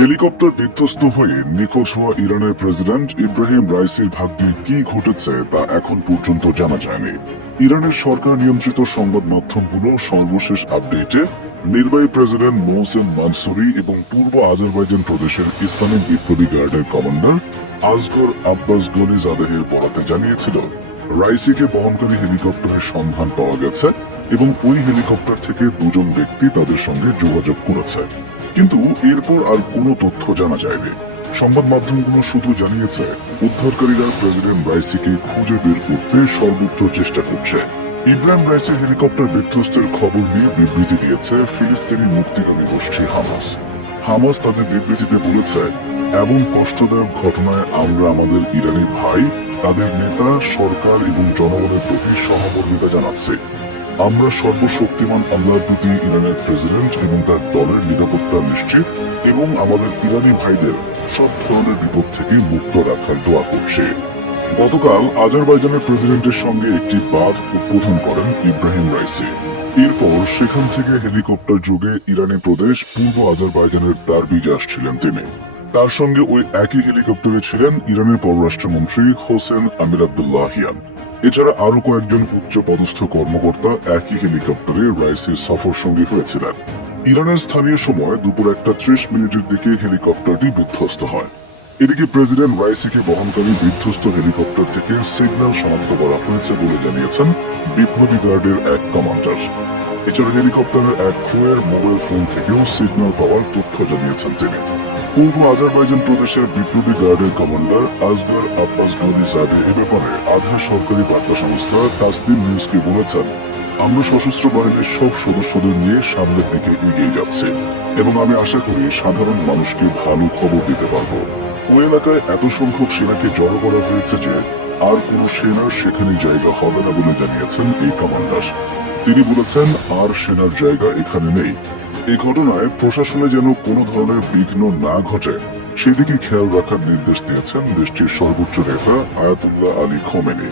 Helicopter বিধ্বস্ত হয়ে নিখোঁজ হওয়া ইরানের প্রেসিডেন্ট ইব্রাহিম রাইসির ভাগ্যে কি ঘটেছে তা এখন পর্যন্ত জানা যায়নি। ইরানের সরকার নিয়ন্ত্রিত সংবাদ মাধ্যমগুলো সর্বশেষ আপডেটে নির্বাহী প্রেসিডেন্ট মোহসেন মানসুরি এবং পূর্ব আজারবাইজান প্রদেশের ইসলামিক বিপ্লবী গার্ডের কমান্ডার আসগর আব্বাস গনিজাদেহের বরাতে জানিয়েছিল, রাইসিকে বহনকারী হেলিকপ্টারের সন্ধান পাওয়া গেছে এবং ওই হেলিকপ্টার থেকে দুজন ব্যক্তি তাদের সঙ্গে যোগাযোগ করেছে। কিন্তু এরপর আর কোনো তথ্য জানা যায়নি। সংবাদ মাধ্যমগুলো শুধু জানিয়েছে উদ্ধারকারীরা প্রেসিডেন্ট রাইসিকে খুঁজে বের করতে সর্বোচ্চ চেষ্টা করছে। ইব্রাহিম রাইসির হেলিকপ্টার বিধ্বস্তের খবর নিয়ে বিবৃতি দিয়েছে ফিলিস্তিনি মুক্তিকামী গোষ্ঠী হামাস। হামাস তাদের বিবৃতিতে বলেছে, এমন কষ্টদায়ক ঘটনায় আমরা আমাদের ইরানি ভাই, তাদের নেতা, সরকার এবং জনগণের প্রতি সহমর্মিতা জানাচ্ছি। আমরা সর্বশক্তিমান আল্লাহর প্রতি ইরানের প্রেসিডেন্ট এবং তার দলের নিরাপত্তা নিশ্চিত এবং আমাদের ইরানি ভাইদের সব ধরনের বিপদ থেকে মুক্ত রাখার দোয়া করছি। গতকাল আজারবাইজানের প্রেসিডেন্টের সঙ্গে একটি বাঁধ উদ্বোধন করেন ইব্রাহিম রাইসি। এরপর সেখান থেকে হেলিকপ্টার যোগে ইরানি প্রদেশ পূর্ব আজারবাইজানের তারবিজ আসছিলেন তিনি। তার সঙ্গে ওই একই হেলিকপ্টারে ছিলেন ইরানের পররাষ্ট্রমন্ত্রী হোসেন আমির আব্দুল্লাহিয়ান। এছাড়া আরো কয়েকজন উচ্চ পদস্থ কর্মকর্তা একই হেলিকপ্টারে রাইসির সফর সঙ্গী হয়েছিলেন। ইরানের স্থানীয় সময় দুপুর 1:30 দিকে হেলিকপ্টারটি বিধ্বস্ত হয়। এদিকে প্রেসিডেন্ট রাইসিকে বহনকারী বিধ্বস্ত হেলিকপ্টার থেকে সিগন্যাল শনাক্ত করা হয়েছে বলে জানিয়েছেন বিপ্লবী গার্ডের এক কমান্ডার। এছাড়া হেলিকপ্টারের এক ক্রুয়ের মোবাইল ফোন থেকেও সিগন্যাল পাওয়ার তথ্য জানিয়েছেন তিনি। পূর্ব আজারবাইজান প্রদেশের বিপ্লবী গার্ডের কমান্ডার আসগর আব্বাস গনিজাদে এ ব্যাপারে আধা সরকারি বার্তা সংস্থা তাসনিম নিউজকে বলেছেন, আমরা সশস্ত্র বাহিনীর সব সদস্যদের নিয়ে সামনের দিকে এগিয়ে যাচ্ছি এবং আমি আশা করি সাধারণ মানুষকে ভালো খবর দিতে পারবো। ওই এলাকায় এত সংখ্যক সেনাকে জড়ো করা হয়েছে যে আর কোনো সেনার সেখানে জায়গা হবে না বলে জানিয়েছেন এই কমান্ডার। তিনি বলেছেন, আর সেনার জায়গা এখানে নেই। এই ঘটনায় প্রশাসনে যেন কোনো ধরনের বিঘ্ন না ঘটে সেদিকে খেয়াল রাখার নির্দেশ দিয়েছেন দেশটির সর্বোচ্চ নেতা আয়াতুল্লাহ আলী খোমেনি।